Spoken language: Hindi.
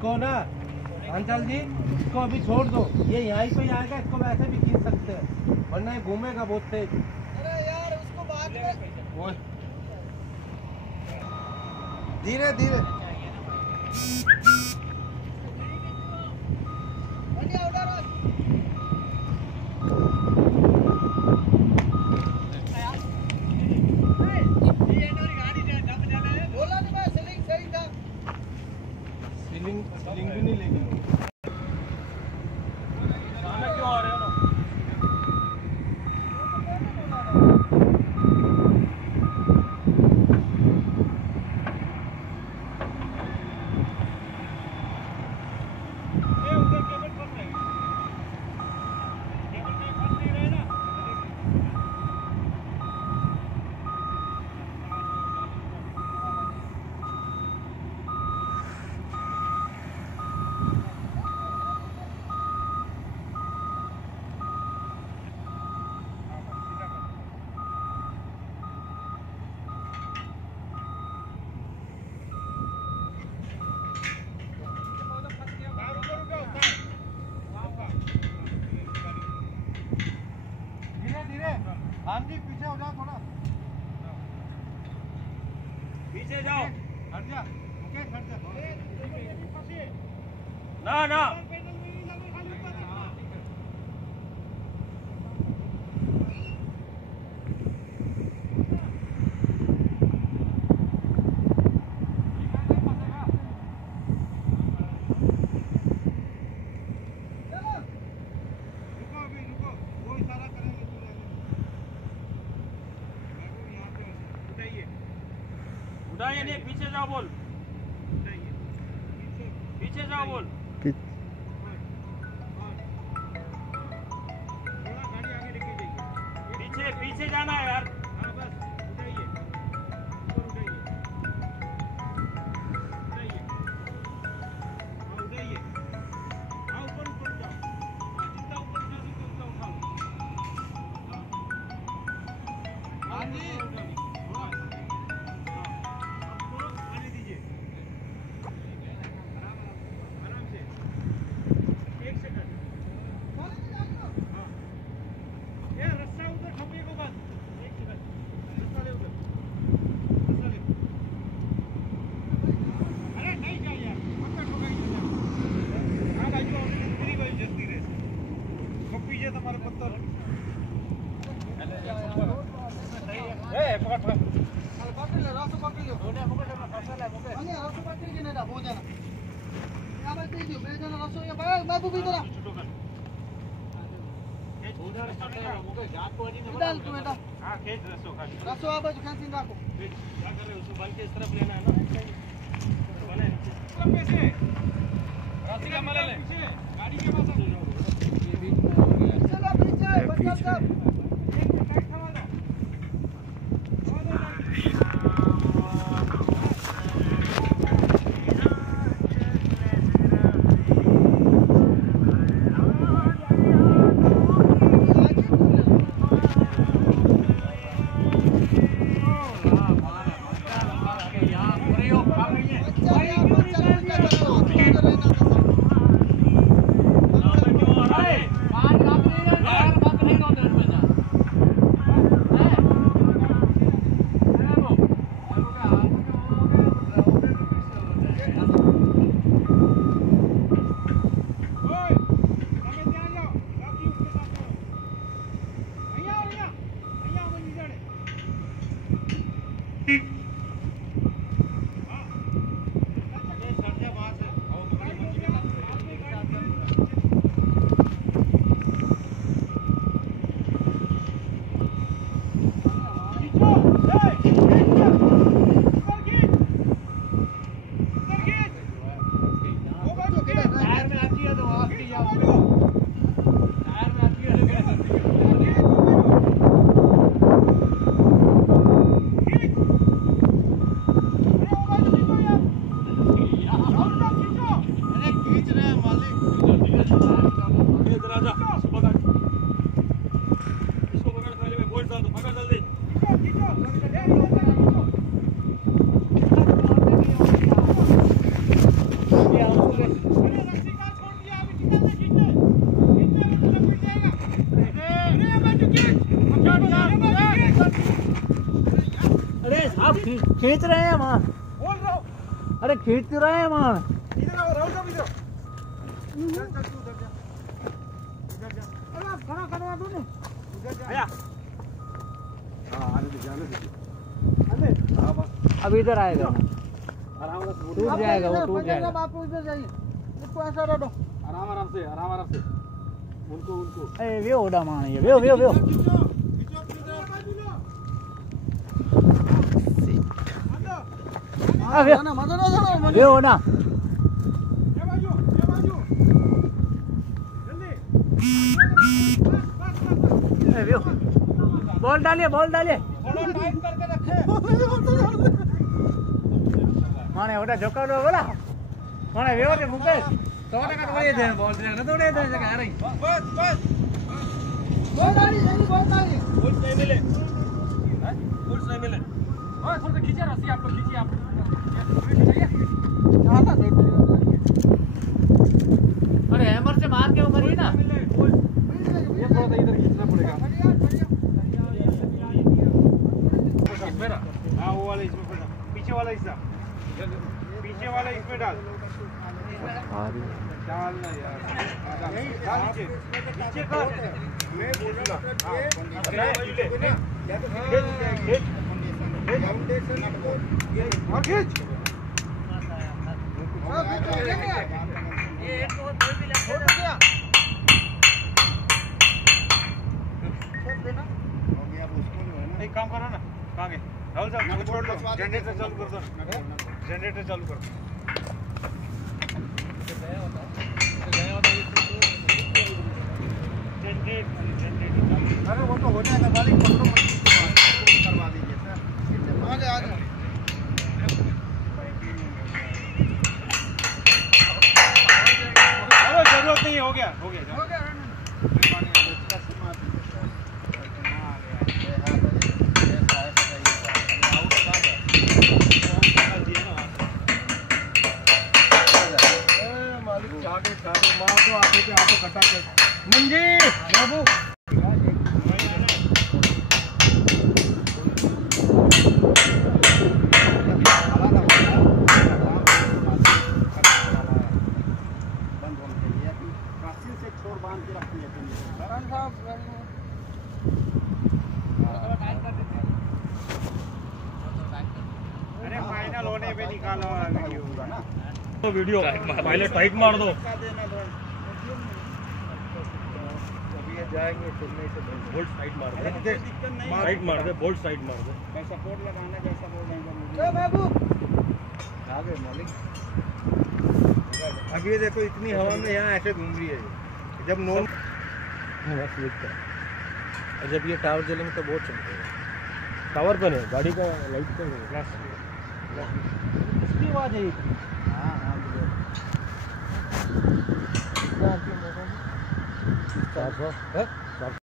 इसको ना अंचल जी, इसको अभी छोड़ दो, ये यहाँ पे ही आएगा, इसको वैसे भी खींच सकते हैं, वरना ये घूमेगा बहुत तेज। अरे यार उसको बाद में धीरे धीरे सीलिंग भी नहीं लेगी। क्यों आ रहे हो ना? हाँ जी, पीछे हो जाओ थोड़ा, पीछे जाओ, हट जा, मुकेश हट जा, ना ना उठाइए नहीं, पीछे जाओ बोल, पीछे जाओ बोल, गाड़ी आगे लेके जाइए, पीछे पीछे जाना है यार। हाँ बस उठाइए, ऊपर उठाइए, हाँ उठाइए, हाँ ऊपर ऊपर उठाओ, हाँ जितना ऊपर उठा सकते उतना उठा लो, हाँ जी तुम्हारे पत्थर इस तरफ लेना है ना, गाड़ी के पास Yeah. अरे आप खींच रहे हैं वहाँ। बोल रहा हूँ। अरे खींच रहे हैं वहाँ। इधर आओ राहुल साहब इधर। चल चल तू उधर जा। उधर जा। अरे आप खड़ा करवा दो ना। उधर जा। आया। हाँ आने दे जाने दे। अरे हाँ बस। अब इधर आएगा ना। आराम से टूट जाएगा वो, टूट जाएगा। आप उधर जाइए, उसको ऐसा रख दो। आराम से आराम से उनको ए व्यो उड़ा मान ये व्यो व्यो व्यो आ व्यो ना मत ना व्यो ना ये बाजू जल्दी ए व्यो बॉल डालिए थोड़ा टाइट करके रखे माने उड़ा झोका दो बोला माने व्यो ते मुकेश 100% तोड़े दे बॉल से ना तोड़े दे आ रही बस बहुत डाली फुल नहीं मिले हैं फुल नहीं मिले ओए थोड़ा सा खींचिए रस्सी आप लोग खींचिए आप ज्यादा देखो अरे हैमर से मार के वो करिए ना ये थोड़ा सा इधर खींचना पड़ेगा इसमें ना हाँ वो वाला इसमें पड़ा पीछे वाला हिस्सा इसमें डाल डालना यार डाल नीचे कर मैं बोलूंगा हाँ खींच एक काम करो ना कहाँ गए राहुल साहब मुझे छोड़ दो जनरेटर चालू कर दो जनरेटर चालू कर दो अरे वो तो हो जाएगा मालिक पकड़ो करवा दीजिए सर आगे चलो जरूरत नहीं हो गया मार दो आटे पे आटे कटा के मंजी बाबू अरे फाइनल होने पे निकालो वीडियो ना तो वीडियो पहले टाइट मार दो जाएंगे चेन्नई से बोल्ट साइड मार दे साइड मार दे बोल्ट साइड मार दे सपोर्ट लगाना जैसा बोल रहे हैं बाबू आगे मालिक अभी देखो इतनी हवा में यहाँ ऐसे घूम रही है जब नॉन जब ये टावर जलेंगे तो बहुत चमकेगा टावर पर है गाड़ी का लाइट पर है इसकी आवाज है इतनी हाँ